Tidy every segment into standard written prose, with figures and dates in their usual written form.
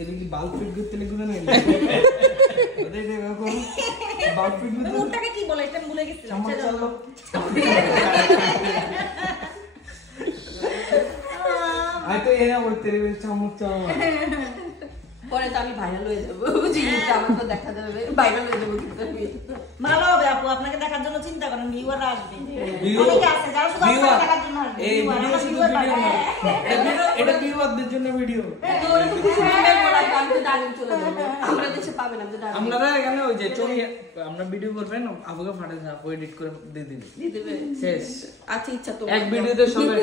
এটা কি bulb fit করতে লাগবে না ওদের দেখো বাল্ব ফিট করতে ওটাকে কি বলে এটা ভুলে গেছি আই তো এরা বলতে রে চামচ চামচ পরে তো আমি ভাইরাল হয়ে যাব জিনিসটা আমার তো দেখা যাবে ভাইরাল হয়ে যাব কিন্তু ভালো হবে আপু আপনাকে দেখার জন্য চিন্তা করেন ভিউয়াররা আসবে অনেকে আছে যারা শুধু আপনাকে দেখার জন্য আসবে এই ভিডিও শুধু ভিডিও না এটা ভিউয়ারদের জন্য ভিডিও তো সুন্দর বলা গান তো ডালিং চলে যাবে আমরা দেশে পাবেন না ডালিং আমরা এখানে ওই যে ছবি আমরা ভিডিও করবেন আপুকে ফাটা যা এডিট করে দিয়ে দিবে শেষ আচ্ছা ইচ্ছা তো এক ভিডিওতে সবাই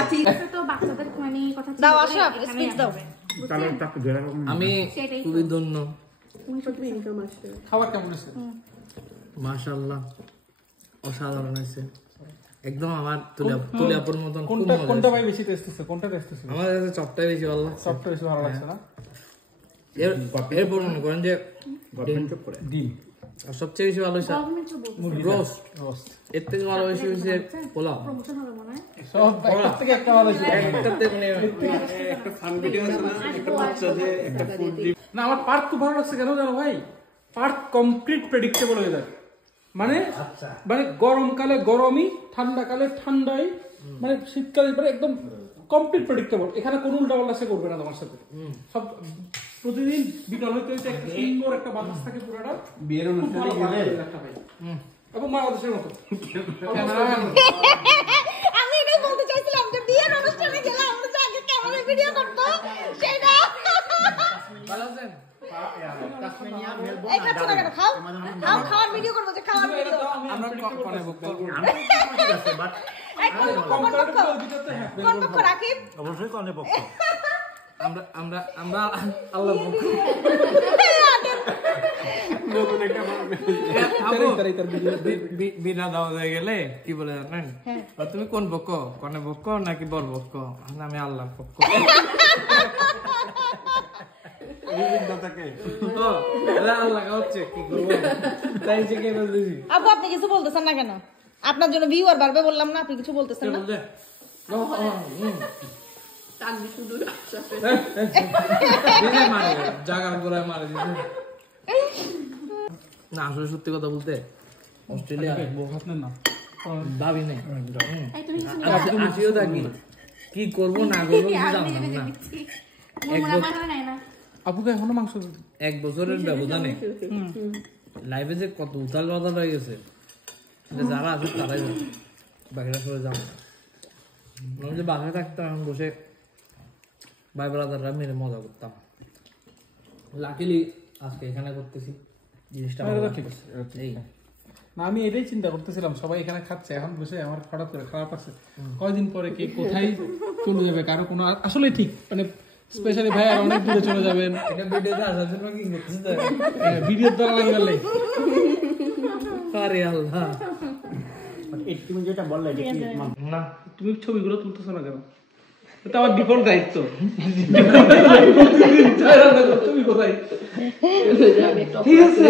আচ্ছা তো বাচ্চাদের মানে কথা দাও আসো স্পিচ দাও আমি খুবই ধন্য খাবার কেমন আছে মাশাআল্লাহ অসাধারণ হয়েছে একদম আমার তুলিয়াপুর মতন কোনটা ভাই বেশি টেস্ট হচ্ছে কোনটা টেস্ট হচ্ছে আমার কাছে চপটাই বেশি ভালো লাগছে সবটা বেশি ভালো লাগছে না এরপর মনে করেন যে ডিম আর সবচেয়ে বেশি ভালো হয়েছে রোস্ট রোস্ট এর থেকে ভালো হয়েছে পোলাও প্রমোশন হবে মনে হয় সব একটা থেকে একটা ভালো হয়েছে একটাতে মানে একটা ফান ভিডিও আছে না একটা বাচ্চা যে একটা ফুড না আমার পার্ক খুব ভালো লাগছে কেন জানো ভাই পার্ক কমপ্লিট প্রেডিক্টেবল হয়ে যায় মানে মানে গরমকালে গরমই ঠান্ডাকালে ঠান্ডাই মানে শীতকালে পরে একদম কমপ্লিট প্রেডিক্টেবল এখানে কোনো উল্টাপাল্টা সে করবে না তোমার সাথে সব প্রতিদিন বিকাল হইতে হইতে একটা সুন্দর একটা বাতাস থাকে পুরোটা বিয়ের অনুষ্ঠানে গেলে এবং বাংলাদেশের মতো আমি এটাই বলতে চাইছিলাম যে বিয়ের অনুষ্ঠানে গেলে আমরা যে আগে ক্যামেরা ভিডিও করতো সেটা ভালো আছেন এই খাচ্ছ না কেন খাও খাও খাওয়ার ভিডিও করবো যে খাওয়ার ভিডিও আমরা কোনে বুক করব এই কোন পক্ষ রাকিব অবশ্যই কোনে পক্ষ আমরা আমরা আমরা আল্লাহ বুক বিনা দাও হয়ে গেলে কি বলে জানেন তুমি কোন পক্ষ কোনে পক্ষ নাকি বর পক্ষ আমি আল্লাহর পক্ষ আপু আপনি কিছু বলতেছেন না কেন আপনার জন্য ভিউয়ার বাড়বে বললাম না আপনি কিছু বলতেছেন না না আসলে সত্যি কথা বলতে অস্ট্রেলিয়া ভাবি নেই আসিও থাকি কি করবো না করবো জানলাম না আপুকে এখনো মাংস এক বছরের ব্যবধানে লাইফে যে কত উথাল পাতাল হয়ে গেছে যারা আছে তারাই বাকিরা সরে যাও আমি যে বাসায় থাকতাম এখন বসে ভাই ব্রাদাররা মেরে মজা করতাম লাকিলি আজকে এখানে করতেছি জিনিসটা ঠিক আছে এই না আমি এটাই চিন্তা করতেছিলাম সবাই এখানে খাচ্ছে এখন বসে আমার হঠাৎ করে খারাপ আছে কয়দিন পরে কে কোথায় চলে যাবে কারো কোনো আসলে ঠিক মানে স্পেশালি ভাই আর অনেক দূরে চলে যাবেন এটা ভিডিওতে আসার জন্য কি করতেছ ভিডিওর দ্বারা লাগে গেলে আরে আল্লাহ তুমি যেটা বললে যে না তুমি ছবিগুলো তুলতেছো না কেন এটা আমার ডিফল্ট দায়িত্ব তুমি কোথায় ঠিক আছে